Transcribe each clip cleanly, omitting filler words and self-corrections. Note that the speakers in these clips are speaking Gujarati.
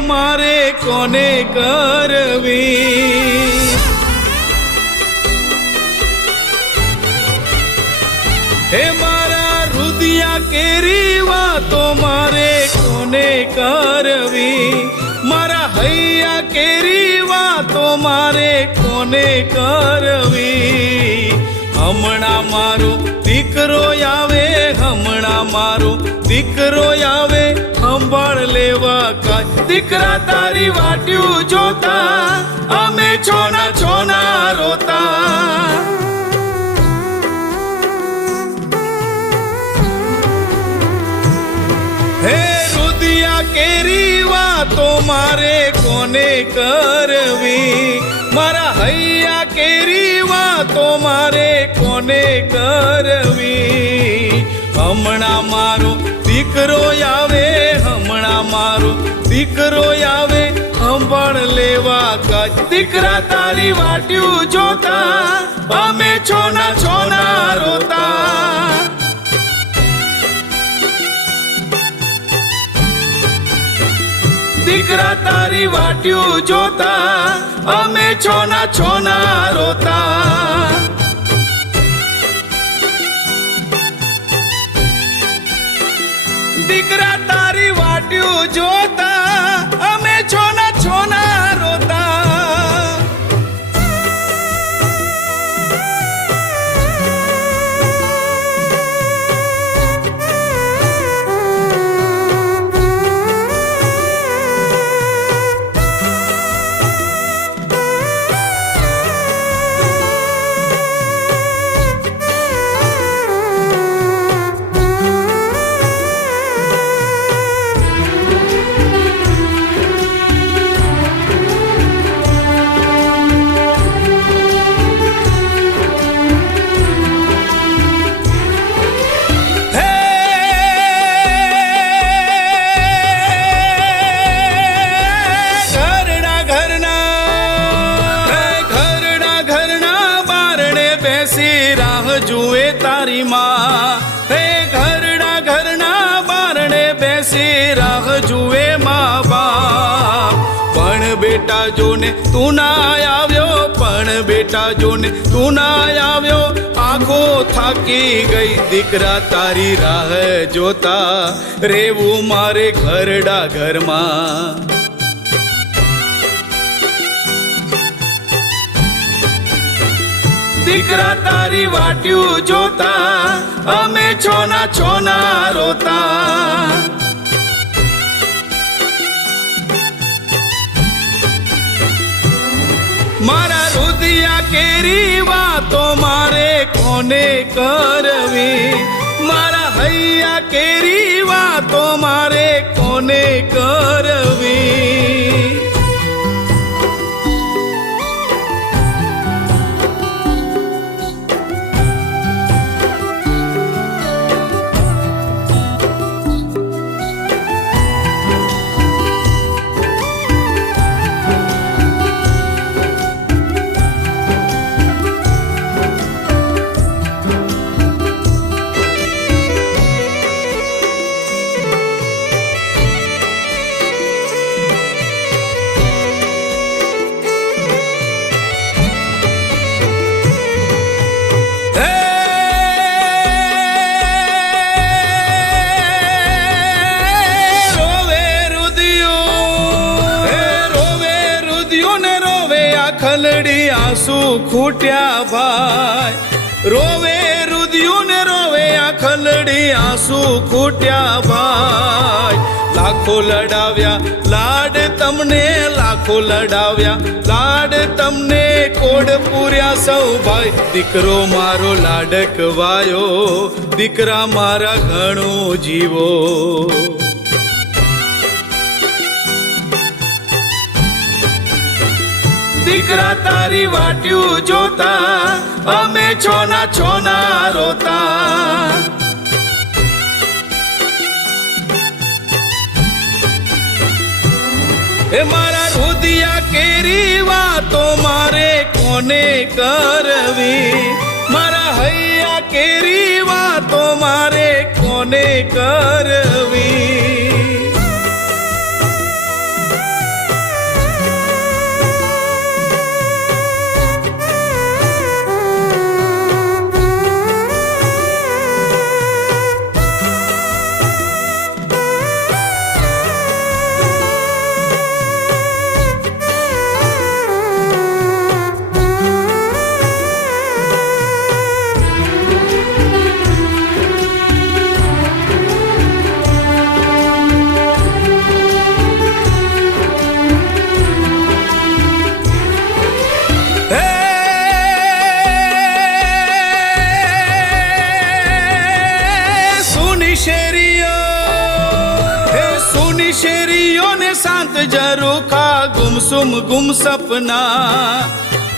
मारे कोने करवी। हे मारा रुदिया केरी वातो मारे कोने करवी। मारा हैया केरी वातो मारे कोने करवी। हमणा मारो दीकरो आवे, हमणा मारो दीकरो आवे, संभाळ लेवा काज। दीकरा तारी वाट्यू जोता, अमे छोना छोना रोता। हे रुदिया केरी वातो मारे कोने करवी। मारा हैया केरी वातो मारे कोने करवी। हमणा मारो दीकरो आवे, हमणा मारो दीकरो आवे, संभाळ लेवा काज। दीकरा तारी वाट्यू जोता, अमे छोना छोना रोता। दीकरा तारी वाट्यू जोता, अमे छोना छोना रोता। दीकरा तारी वाट्यू जोता, अमे छोना छोना रोता। जुए तारी माँ, हे घरना घरना बारणे बेसी राह जुए माँ बाप। पण बेटा जोने तू ना आव्यो, पण बेटा जोने तू ना आव्यो, आंखो थाकी गई दीकरा तारी राह जोता। रेवू मारे घरडा घर माँ। दीकरा तारी वाट्यू जोता, अमे छोना छोना रोता। मारा रुदिया केरी वातो मारे कोने करवी। मारा हैया केरी वातो मारे कोने करवी। खलड़ी आंसू खूट्या भाई। रोवे रुदियो ने रोवे आ खलड़ी आंसू खूट्या भाई। लाखो लड़ाव्या लाड तमने, लाखो लड़ाव्या लाड तमने, कोड पूर्या सौ भाई। दीकरो मारो लाडक वायो, दीकरा मारा घणो जीवो। दीकरा तारी वाट्यू जोता, अमे छोना छोना रोता। ए मारा रुदिया केरी वातो मारे कोने करवी। मारा हैया केरी वातो मारे कोने करवी। ને શાંત ઝરૂખા ગુમસુમ ગુમ સપના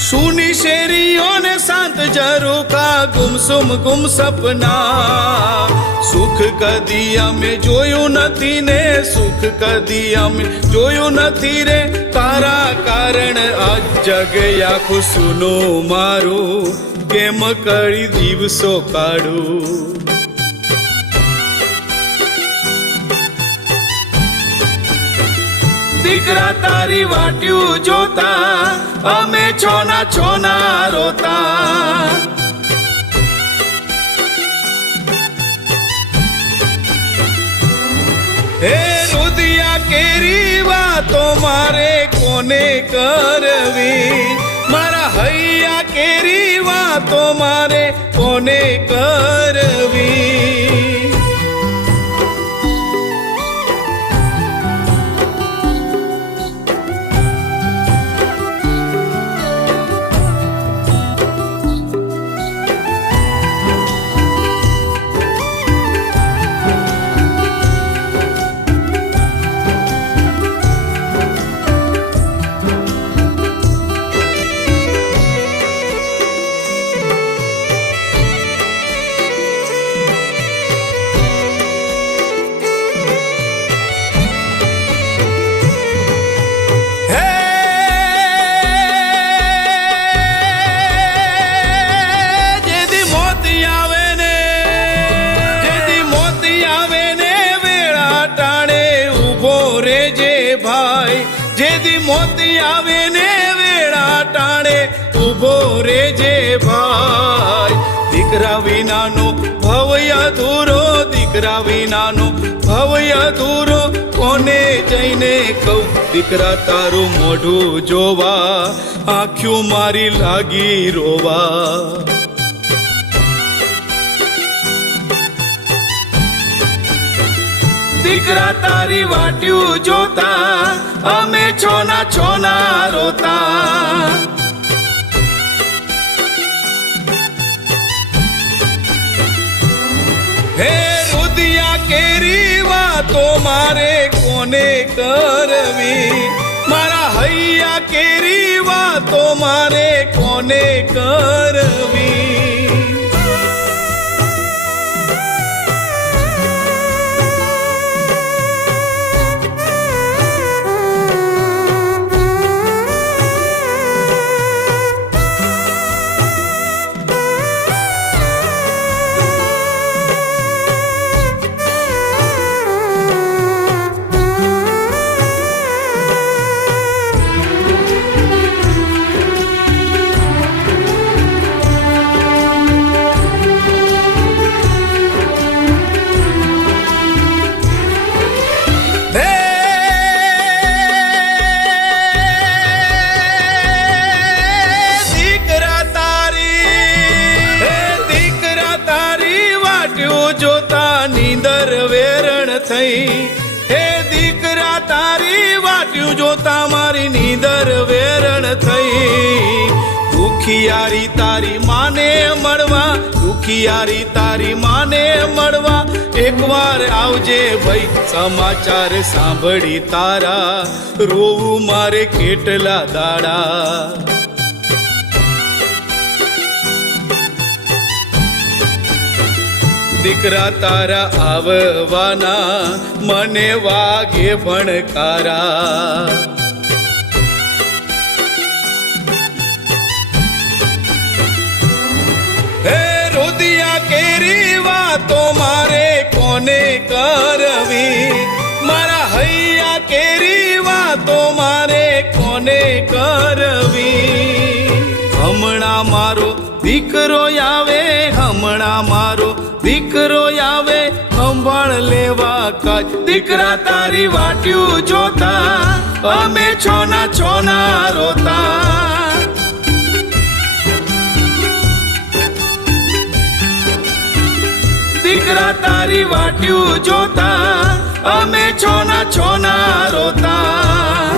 સુની શેરીઓ ને શાંત ઝરૂખા ગુમસુમ ગુમ સપના સુખ કદી અમે જોયું નથી ને સુખ કદી અમે જોયું નથી રે તારા કારણ આ જગ આખું સુનું મારું કેમ કરી દિવસો કાઢું દીકરા તારી વાટ્યું જોતા અમે છોના રોતા હે રુદિયા કેરી વાતો મારે કોને કરવી મારા હૈયા કેરી વાતો મારે કોને કરવી જેદી મોતી આવે ને વેળા ટાણે ઉભો રેજે ભાઈ દીકરા વિનાનો ભવ અધૂરો દીકરા વિનાનો ભવ અધૂરો કોને જઈને કહું દીકરા તારું મોઢું જોવા આંખ્યું મારી લાગી રોવા દીકરા તારી વાટ્યું જોતા અમે છોના રોતા હે રુદિયા કેરી વાતો મારે કોને કરવી મારા હૈયા કેરી વાતો મારે કોને કરવી જોતા નીંદર વેરણ થઈ હે દીકરા તારી વાટ્યું જોતા મારી નીંદર વેરણ થઈ દુખિયારી તારી માને મળવા દુખિયારી તારી માને મળવા એકવાર આવજે ભાઈ સમાચાર સાંભળી તારા રોવું મારે કેટલા દાડા દીકરા તારા આવવાના મને વાગે ભણકારા હે રુદિયા કેરી વાતો મારે કોને કરવી મારા હૈયા કેરી વાતો મારે કોને કરવી હમણાં મારો દીકરો આવે હમણાં મારો દીકરો આવે સંભાળ લેવા કાજ દીકરા તારી વાટ્યું જોતા અમે છોના રોતા દીકરા તારી વાટ્યું જોતા અમે છોના રોતા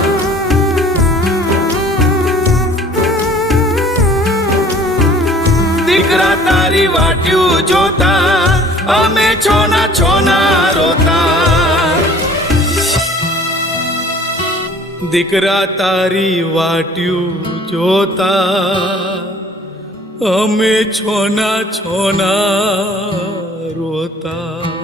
દીકરા તારી વાટ્યું જોતા અમે છોના રોતા દીકરા તારી વાટ્યું જોતા અમે છોના છોના રોતા.